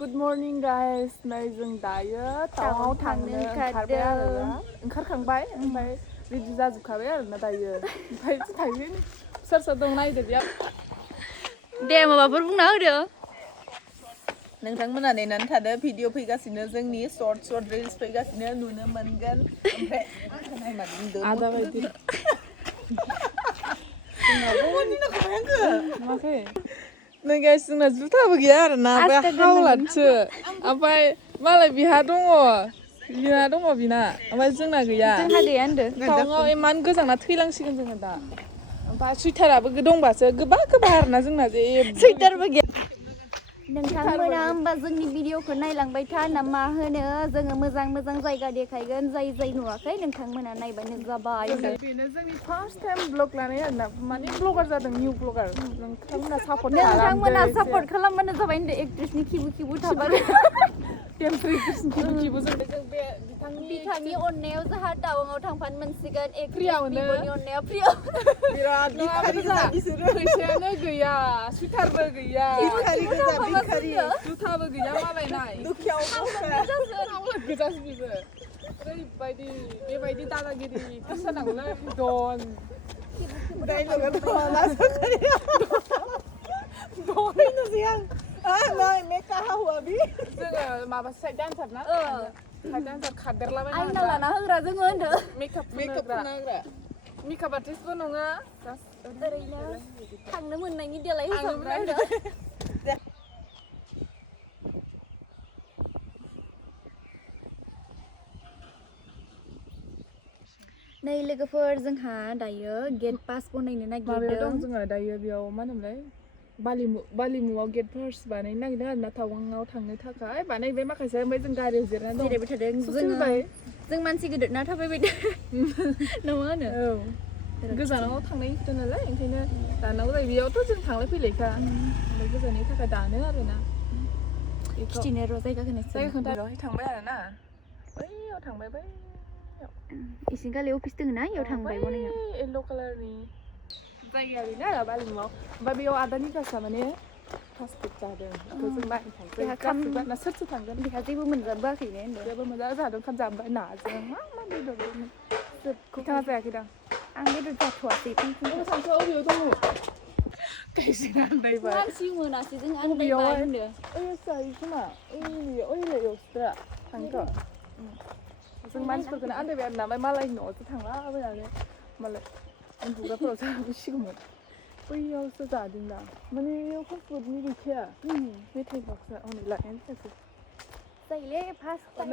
Good morning guys. Nay जों दायो टावांआव थांनो ओंखारबाय आरोना ओंखारखांबाय ओमफ्राय रेडि जाजोबखाबाय आरोना दायो ओमफ्राय थायो सोर सोर दं नायदो बेयाव दे माबाफोर बुंना होदो नोंथांमोना नेनानै थादो भिडिअ फैगासिनो जोंनि शर्ट रिल्स फैगासिनो नुनो मोनगोन ओमफ्राय नायनानै बुंदो आदा बायदि माखै नै गाइस जोंना जुथाबो गैया आरोना बे हावलादसो ओमफ्राय मालाय बिहा दङ बिना ओमफ्राय जोंना गैया होनदो टावांआव इमान गोजांना थैलांसिगोन जोङो दा ओमफ्राय सुइटाराबो दंबासो गोबा आरोना जोंना जे सुइटारबो गैया नोंथांमोना होमबा जोंनि भिडिअखौ नायलांबाय था ना मा होनो जोङो मोजां जायगा देखायगोन जाय नुवाखै नोंथांमोना नायबानो जाबाय बेनो जोंनि फार्स्ट टाइम ब्लग लानाय आरोना माने ब्लगार जादों निउ ब्लगार नोंथांमोना सापर्ट खालामबानो जाबाय होनदो एक्ट्रेसनि खिबु थाबाय खिबु जों बे बिथांनि अननायाव जोंहा टावांआव थांफानो मोनसिगोन एक्ट्रेसनि अननायाव फ्रियाव बिराद फैसायानो गैया सुइटारबो गैया जुथाबो गैया मालायनाय गोजासो बेबो ओरैबायदि बेबायदि दादागिरि फैसा नांगौलै दन जोङो माबा साइड डान्सार ना साइड डान्सार खारदेरलाबाय आइना लाना होग्रा जोङो होनदो मेकआप आर्टिस्टबो नङा ओरैनो थांनो मोननायनि देलाय होसाबग्रा होनदो नै लोगोफोर जोंहा दायो गेट पास बनायनो नागिरदों जोङो दायो बेयाव मा होनोमोनलाय बालिमुआव गेट पास बानायनो नागिरदों आरोना टावांआव थांनो थाखाय बानायबाय माखासे ओमफ्राय जों गारियाव जिरायनानै जिरायबाय थादों जों मानसि गिदिरना थाबायबाय नङा होनो गोजानाव थांनाय होदों नालाय ओंखायनो दानांगौ जायो बेयावथ' जों थांलाय फैलायखा ओमफ्राय गोजाननि थाखाय दानो आरोना खिथिनो र' जायगा खोन्थारावहाय थांबाय आरोना बैयाव थांबाय इसिं गालि अफिस दङ ना इयाव थांबाय बनायनो येल्ल' कालारनि जायगाया बेनो आरो बालिमुआव ओमफ्राय बेयाव आदानि गासा माने फास्टफुड जादों बेखौ जों नायनो थांसै सोर थांगोन बेहा जेबो मोनजाबोआखैनो होनदों जेबो मोनजा जादों ओंखाम जाबाय नाजों मा बेदर बिथाङा जायाखैदां आं बेदर जाथ'वासै सानसेआव अबेयाव दङ गाइसिना आन्दायबाय मानसि मोनासै जों आन्दायबाय होनदो जायो खोमा ओइलायावसो थांथ' जों मानसिफोरखौनो आन्दायबाय आरोना ओमफ्राय मालायनि न'आवसो थांलाबायनानै मालाय उन्दुग्राफोराव जाबोसिगौमोन बैयावसो जादों दा माने बेयाव फास्टफुडनि गैखाया मेथाइ बक्सआ हनै लायनानै फैसै जायोलै फार्स्ट टाइम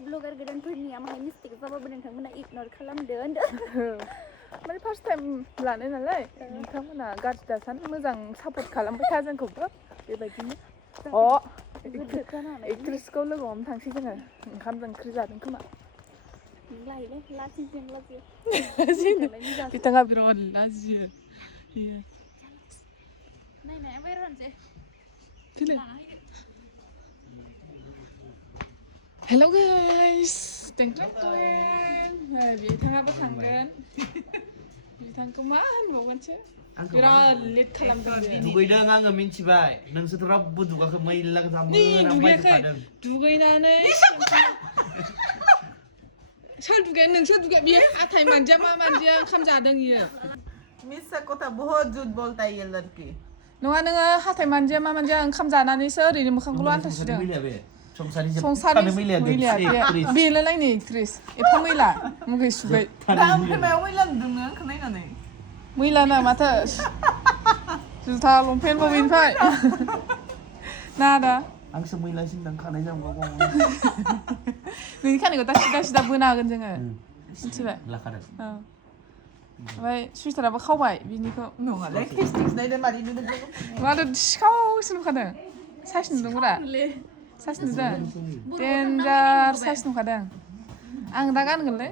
ब्लगार गोदानफोरनिया माहाय मिस्टेक जाबाबो नोंथांमोना इगनर खालामदो होनदो माने फार्स्ट टाइम लानाय नालाय नोंथांमोना गाज्रि दासान मोजां सापर्ट खालामबाय था जोंखौबो बेबायदिनो एक्ट्रेसखौ लोगो हमनो थांसै जोङो ओंखाम ओंख्रि जादों खोमा बिथाङा बिराद लाजियो हेल' गाइस बिथाङाबो थांगोन बिथांखौ मा होनबावगोनसो बिराद लेट खालामदों दुगैदों आङो मिन्थिबाय नोंसोरथ' रावबो दुगाखै मैला दुगैनानै सोर दुगैया नोंसोर दुगैया बियो हाथाय मानजिया मा मानजिया ओंखाम जादों इयो मिसा कथा बहुत झूठ बोलता है ये लड़की नङा नोङो हाथाय मानजिया मा मानजिया ओंखाम जानानैसो ओरैनो मोखांखौल' आन्था सुदों संसारनि मैलाया बेलायलायनो एक्ट्रेस एफा मैला मुगै सुगै ओमफ्राय मायाव मैला नुदों नों आंखौ नायनानै मैला ना माथो जुथा लंपेन्ट बबेनिफ्राय नादा आंसो मैलासिन दां खानाय जामगाव नोंनि खानायखौ दा सिदा बोना होगोन जोङो मिथिबाय लाखादों ओमफ्राय सुइटाराबो खावबाय बिनिखौ नङालै टेस्टिंस नायदों मादै नुदों माथो सिखावसो नुखादों साइज नुदोंब्रा साइज नुदों देन्जार साइज नुखादों आं दा गानगोनलै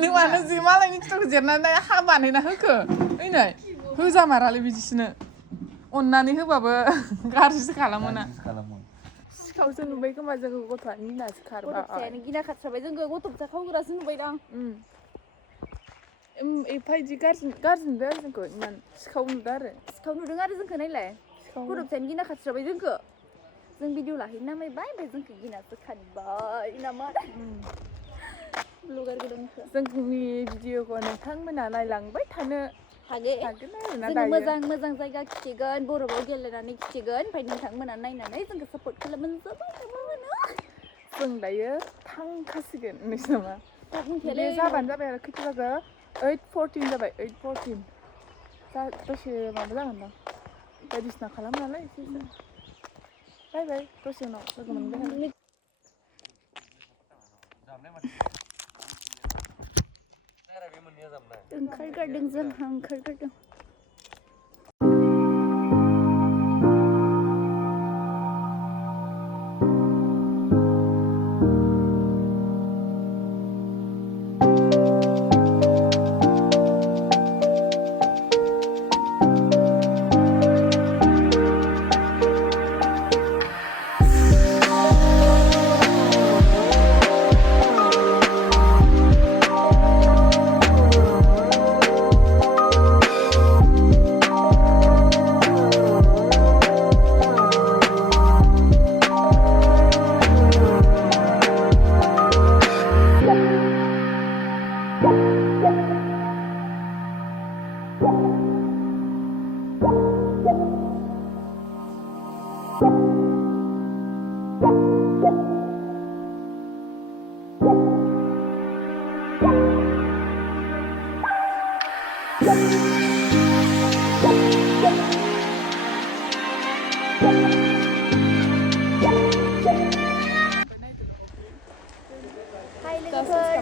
नों मानो जि मालायनि खिथाखौ जिरनानै हा बानायना होखो ओइनै होजामारालै बिदिसोनो अननानै होबाबो गाज्रिसो खालामोना सिखावसो नुबाय खोमा जोङो गथ'आनो गिनासो खारबाय गथ'फोरानो गिना खारस्राबाय जोंखौ गथ' फिसा खावग्रासो नुबायदां एफायदि गाज्रि नुदों आरो जोंखौ इमान सिखाव नुदों आरो सिखाव नुदों आरो जोंखौ नायलाय गरबसानि गिना खाथिराबाय जोंखौ जों भिडिअ लाहैनो नामायबाय ओमफ्राय जोंखौ गिनासो खारबाय नामा ब्लगार गोदोंखौ जोंनि भिडिअखौ नोंथांमोना नायलांबाय थानो हागोन आरोना जोङो दायो मोजां मोजां जायगा खिथिगोन बरफआव गेलेनानै खिथिगोन ओमफ्राय नोंथांमोना नायनानै जोंखौ सापर्ट खालामबानो जाबाय नामा होनो जों दायो थांखासिगोन नोंसोर नामा दा बे बुंथेलै जाबानो जाबाय आरो खैथा जाखो 8:14 जाबाय 8:14 दसे माबा जागोनदां बायदिसिना खालाम नालाय एसे बाय बाय दसे उनाव लोगो मोनबाय थागोन ओंखारगारदों जोंहा ओंखारगारदों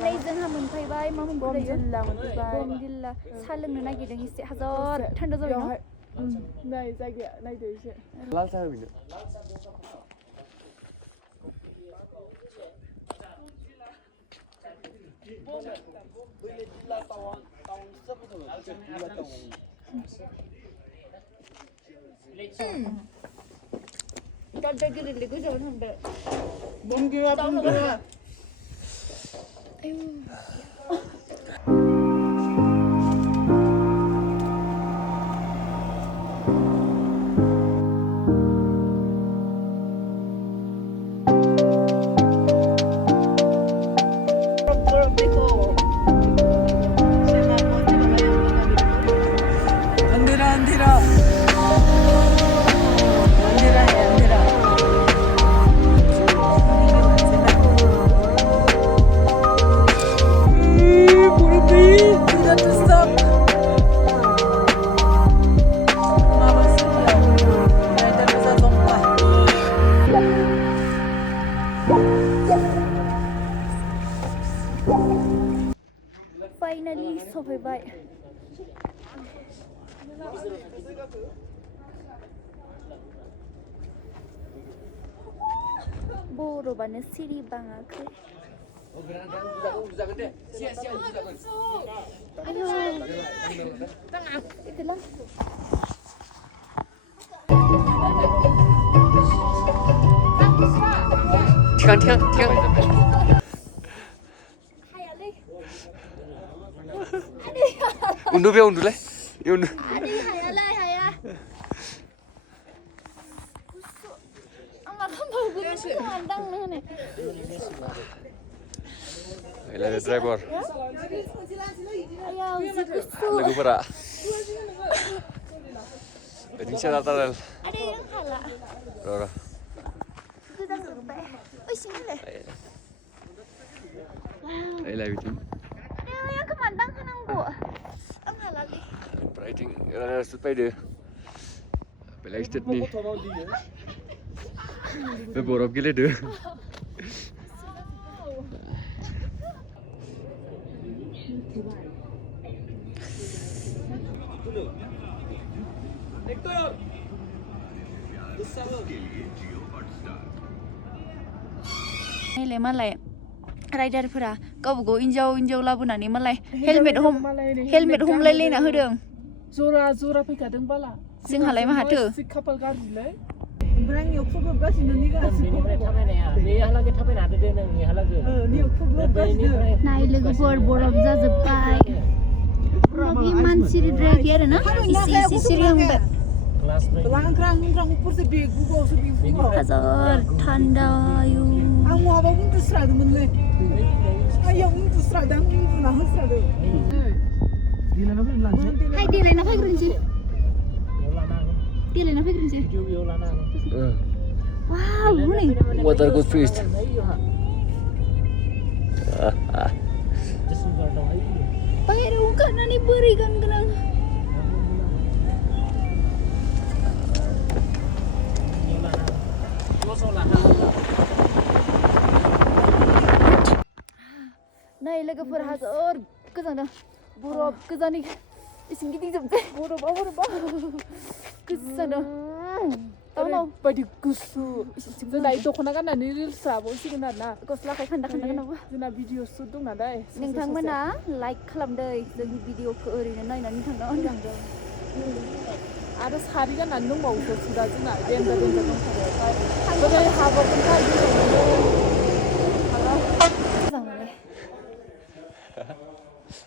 नै जोंहा मोनफैबाय मा मोनफैयो बम दिल्ला साहा लोंनो नागिरदों एसे हाजार थान्दा जाबाय न नाय जायगाया नायदो एसे लाल साहा होफिनो दादा गिलिरलै गोजानाव थांदो बम गैया बम गैया फाइनालि सफैबाय बरफआनो सिरि बाङाखै थिखां उन्दु बे उन्दुलाय उन्दु हाया ड्राइभार लोगोफोरा बिदिनो र' Đây bikin. Yang kemandang senang bu. Lagi. Writing sepeda. Pelai state ni. Beborok gila deh. Ini malai राइडारफोरा गावबागाव इन्जाव लाबोनानै मालाय हेलमेट हमलायलायना होदों जरा फैखादों बाला जोंहालाय माहाथो खाफाल गाज्रिलै ओमफ्राय आंनियाव खुबोगासिनो निगासिनो थाबायनाया बेहालागै थाबायना हादो दे नों बेहालागै नियाव खुबोगासिनो नाय लोगोफोर बरफ जाजोब्बाय Lagi मानसि द्रायाखै आरो ना इसे सिरिहांबाय Kelas break. Langkrang kursi begu kau sebi bunga. हाजार थान्दा आयु Ang mau apa pun terserah temen le. Ayo pun terserah dan pun nah terserah deh. Gila nabi lanjut. Hai देलायना फैग्रोनोसै Yola na. देलायना फैग्रोनोसै Video yola na. वाव हनै वाटारको fist Just enggak tahu aja. बाहेरायाव ओंखारनानै बोरै गानगोन आं Yola na. Yo sola na. नै लोगोफोर हाजार गोजांदों बरफ गोजानै इसिं गिदिंजोबबाय बरफा गोजांदों टाउनाव बायदि गुसु जोंना दख'ना गाननानै रिल्स लाबावसिगोन आरो ना गस्लाखौ खान्दा खान्दा गानांगौ जोंना भिडिअ शुट दं नालाय नोंथांमोना लाइक खालामदै जोंनि भिडिअखौ ओरैनो नायनानै थांदों आरो सारि गाननानै दंबावो शुटआ जोंना देन्जार दंथारो बोरै हाबावगोनथाय मोजां मोनो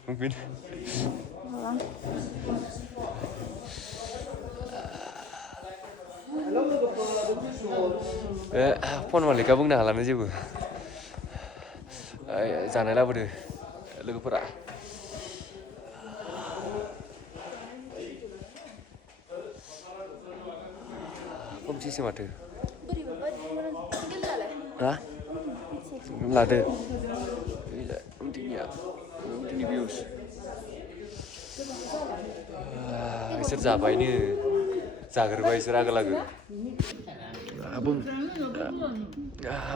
mungkin फन मालिकआ बुंनो हालानो जेबो जानाय लाबोदो लोगोफोरा खोमसिसो माथो हा लादो उन्दैनि भिउस बिसोर जाबायनो जाग्रोबाय बिसोर आगोल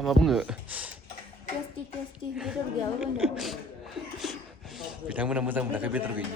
मा बुङो टेस्टि बेदर गैयाबो होनदों बिथांमोना मोजां मोनाखै बेदर गैयि